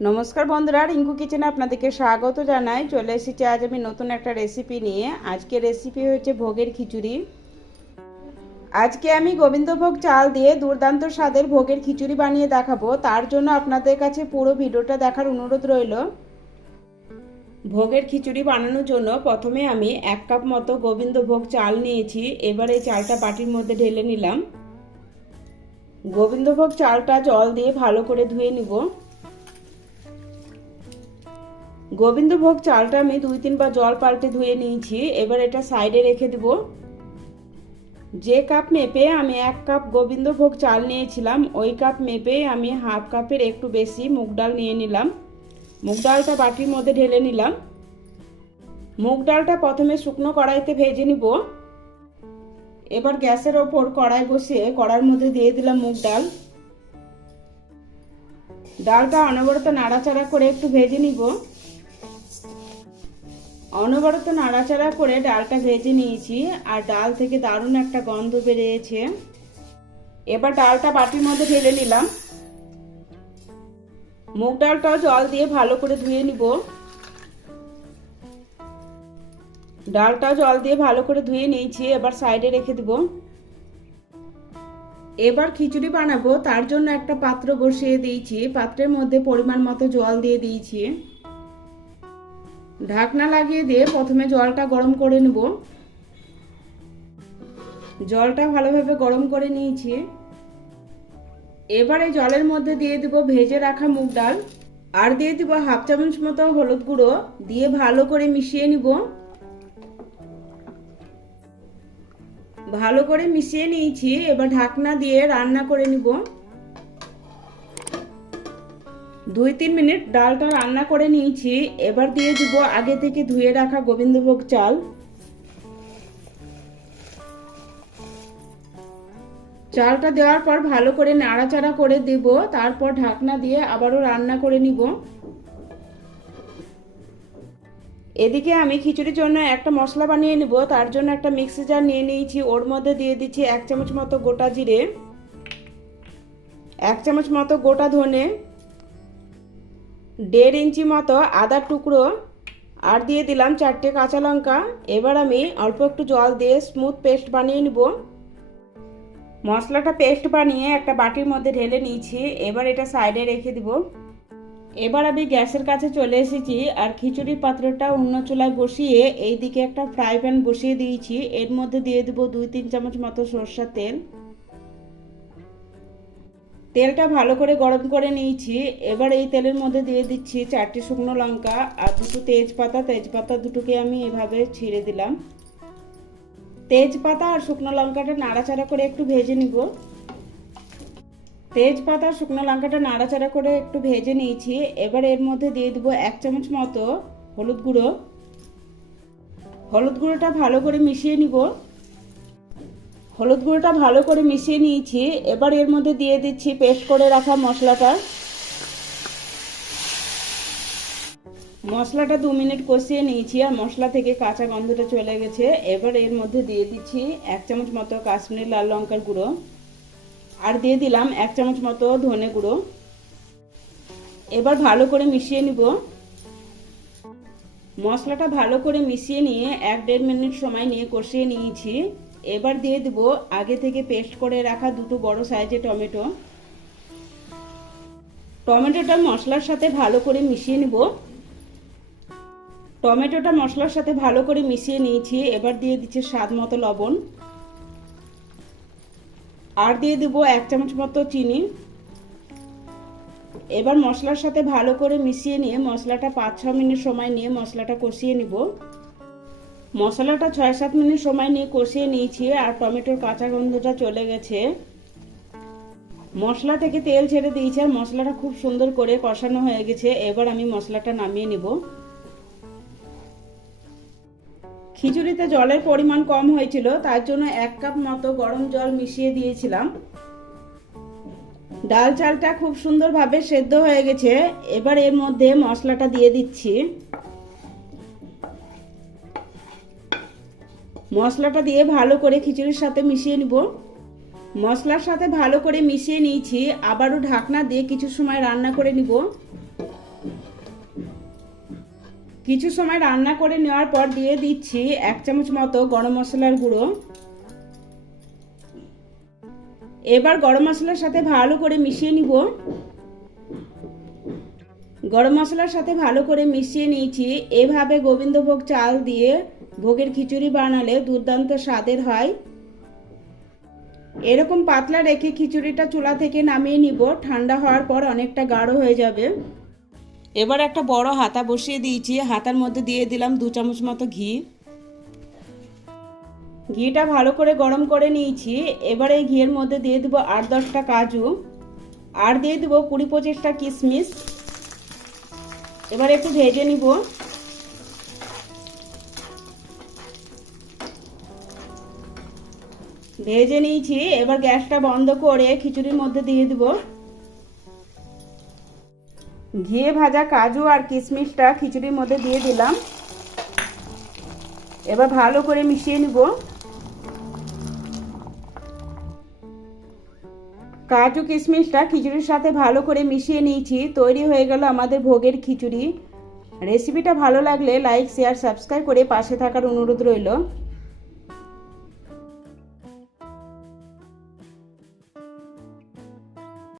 নমস্কার বন্ধুরা, রিঙ্কু কিচেনে আপনাদেরকে স্বাগত জানাই। চলে এসেছি আজ আমি নতুন একটা রেসিপি নিয়ে। আজকে রেসিপি হচ্ছে ভোগের খিচুড়ি। আজকে আমি গোবিন্দভোগ চাল দিয়ে দুর্দান্ত স্বাদের ভোগের খিচুড়ি বানিয়ে দেখাবো। তার জন্য আপনাদের কাছে পুরো ভিডিওটা দেখার অনুরোধ রইল। ভোগের খিচুড়ি বানানোর জন্য প্রথমে আমি 1 কাপ মতো গোবিন্দভোগ চাল নিয়েছি। এবার এই চালটা বাটির মধ্যে ঢেলে নিলাম। গোবিন্দভোগ চালটা জল দিয়ে ভালো করে ধুয়ে নিব। গোবিন্দভোগ চালটা আমি 2-3 বার জল পাল্টে ধুয়ে নিয়েছি। এবার এটা সাইডে রেখে দেব। যে কাপ মেপে আমি 1 কাপ গোবিন্দভোগ চাল নিয়েছিলাম, ওই কাপ মেপে আমি হাফ কাপের একটু বেশি মুগ ডাল নিয়ে নিলাম। মুগ ডালটা বাটির মধ্যে ঢেলে নিলাম। মুগ ডালটা প্রথমে শুকনো কড়াইতে ভেজে নিব। এবার গ্যাসের ওপর কড়াই বসিয়ে কড়াইয়ের মধ্যে দিয়ে দিলাম মুগ ডাল। ডালটা অনবরত নাড়াচাড়া করে একটু ভেজে নিব। অনবরত নাড়াচাড়া করে ডালটা ভেজে নিয়েছি, আর ডাল থেকে দারুণ একটা গন্ধ বেরিয়েছে। এবার ডালটা বাটির মধ্যে ঢেলে নিলাম। মুগ ডালটাও জল দিয়ে ভালো করে ধুয়ে নিব। ডালটাও জল দিয়ে ভালো করে ধুয়ে নিয়েছি। এবার সাইডে রেখে দেব। এবার খিচুড়ি বানাবো, তার জন্য একটা পাত্র বসিয়ে দিয়েছি। পাত্রের মধ্যে পরিমাণ মতো জল দিয়ে দিয়েছি। ঢাকনা লাগিয়ে দিয়ে প্রথমে জলটা গরম করে নেব। জলটা ভালোভাবে গরম করে নিয়েছি। এবারে জলের মধ্যে দিয়ে দেব ভেজে রাখা মুগ ডাল, আর দিয়ে দেব হাফ চামচ মতো হলুদ গুঁড়ো, দিয়ে ভালো করে মিশিয়ে নিব। ভালো করে মিশিয়ে নিয়েছি। এবার ঢাকনা দিয়ে রান্না করে নিব। 2-3 মিনিট ডালটা রান্না করে নিয়েছি। এবার দিয়ে দিব আগে থেকে ধুয়ে রাখা গোবিন্দভোগ চাল। চালটা দেওয়ার পর ভালো করে নাড়াচাড়া করে দেব। তারপর ঢাকনা দিয়ে আবারও রান্না করে নিব। এদিকে আমি খিচুড়ির জন্য একটা মশলা বানিয়ে নিব। তার জন্য একটা মিক্সি জার নিয়ে নিয়েছি। ওর মধ্যে দিয়ে দিচ্ছি 1 চামচ মতো গোটা জিরে, 1 চামচ মতো গোটা ধনে, 1.5 ইঞ্চি মতো আদার টুকরো, আর দিয়ে দিলাম 4টে কাঁচা লঙ্কা। এবার আমি অল্প একটু জল দিয়ে স্মুথ পেস্ট বানিয়ে নিব। মশলাটা পেস্ট বানিয়ে একটা বাটির মধ্যে ঢেলে নিয়েছি। এবার এটা সাইডে রেখে দিব। এবার আমি গ্যাসের কাছে চলে এসেছি, আর খিচুড়ির পাত্রটা অন্য চুলায় বসিয়ে এইদিকে একটা ফ্রাই প্যান বসিয়ে দিয়েছি। এর মধ্যে দিয়ে দেবো 2-3 চামচ মতো সরষের তেল। তেলটা ভালো করে গরম করে নিয়েছি। এবার এই তেলের মধ্যে দিয়ে দিচ্ছি 4টে শুকনো লঙ্কা আর 2টো তেজপাতা দুটোকে আমি এভাবে ছিঁড়ে দিলাম। তেজপাতা আর শুকনো লঙ্কাটা নাড়াচাড়া করে একটু ভেজে নিব। তেজপাতা আর শুকনো লঙ্কাটা নাড়াচাড়া করে একটু ভেজে নিয়েছি। এবার এর মধ্যে দিয়ে দেবো 1 চামচ মতো হলুদ গুঁড়ো। হলুদ গুঁড়োটা ভালো করে মিশিয়ে নিব। হলুদ গুঁড়োটা ভালো করে মিশিয়ে নিয়েছি। এবার এর মধ্যে দিয়ে দিচ্ছি পেস্ট করে রাখা মশলাটা। মশলাটা 2 মিনিট কষিয়ে নিয়েছি, আর মশলা থেকে কাঁচা গন্ধটা চলে গেছে। এবার এর মধ্যে দিয়ে দিচ্ছি 1 চামচ মতো কাশ্মীরি লাল লঙ্কার গুঁড়ো, আর দিয়ে দিলাম 1 চামচ মতো ধনে গুঁড়ো। এবার ভালো করে মিশিয়ে নিব। মশলাটা ভালো করে মিশিয়ে নিয়ে 1-1.5 মিনিট সময় নিয়ে কষিয়ে নিয়েছি। এবার দিয়ে দেব আগে থেকে পেস্ট করে রাখা 2টো বড় সাইজের টমেটো। টমেটোটা মশলার সাথে ভালো করে মিশিয়ে নিব। টমেটোটা মশলার সাথে ভালো করে মিশিয়ে নিয়েছি। এবার দিয়ে দিচ্ছি স্বাদ মতো লবণ, আর দিয়ে দেব 1 চামচ মতো চিনি। এবার মশলার সাথে ভালো করে মিশিয়ে নিয়ে মশলাটা 5-6 মিনিট সময় নিয়ে মশলাটা কষিয়ে নিব। মশলাটা 6-7 মিনিট সময় নিয়ে কষিয়ে নিয়েছি, আর টমেটোর কাঁচা গন্ধটা চলে গেছে। মশলা থেকে তেল ছেড়ে দিয়েছে, আর মশলাটা খুব সুন্দর করে কষানো হয়ে গেছে। এবার আমি মশলাটা নামিয়ে নিব। খিচুড়িতে জলের পরিমাণ কম হয়েছিল, তার জন্য 1 কাপ মতো গরম জল মিশিয়ে দিয়েছিলাম। ডাল চালটা খুব সুন্দরভাবে সেদ্ধ হয়ে গেছে। এবার এর মধ্যে মশলাটা দিয়ে দিচ্ছি। মশলাটা দিয়ে ভালো করে খিচুড়ির সাথে মিশিয়ে নিব। মশলার সাথে ভালো করে মিশিয়ে নিয়েছি। আবারও ঢাকনা দিয়ে কিছু সময় রান্না করে নিব। কিছু সময় রান্না করে নেওয়ার পর দিয়ে দিচ্ছি 1 চামচ মতো গরম মশলার গুঁড়ো। এবার গরম মশলার সাথে ভালো করে মিশিয়ে নিব। গরম মশলার সাথে ভালো করে মিশিয়ে নিয়েছি। এভাবে গোবিন্দভোগ চাল দিয়ে ভোগের খিচুড়ি বানালে দুর্দান্ত স্বাদের হয়। এরকম পাতলা রেখে খিচুড়িটা চুলা থেকে নামিয়ে নিব। ঠান্ডা হওয়ার পর অনেকটা গাঢ় হয়ে যাবে। এবার একটা বড় হাতা বসিয়ে দিয়েছি। হাতার মধ্যে দিয়ে দিলাম 2 চামচ মতো ঘি। ঘিটা ভালো করে গরম করে নিয়েছি। এবার এই ঘিয়ের মধ্যে দিয়ে দেবো 8-10টা কাজু, আর দিয়ে দেবো 20-25টা কিশমিশ। এবার একটু ভেজে নিব। ভেজে নিয়েছি। এবার গ্যাসটা বন্ধ করে খিচুড়ির মধ্যে দিয়ে দেব। ঘিয়ে ভাজা কাজু আর কিশমিশটা খিচুড়ির মধ্যে দিয়ে দিলাম। এবার ভালো করে মিশিয়ে নিব। কাজু কিশমিশটা খিচুড়ির সাথে ভালো করে মিশিয়ে নিয়েছি। তৈরি হয়ে গেল আমাদের ভোগের খিচুড়ি। রেসিপিটা ভালো লাগলে লাইক, শেয়ার, সাবস্ক্রাইব করে পাশে থাকার অনুরোধ রইল।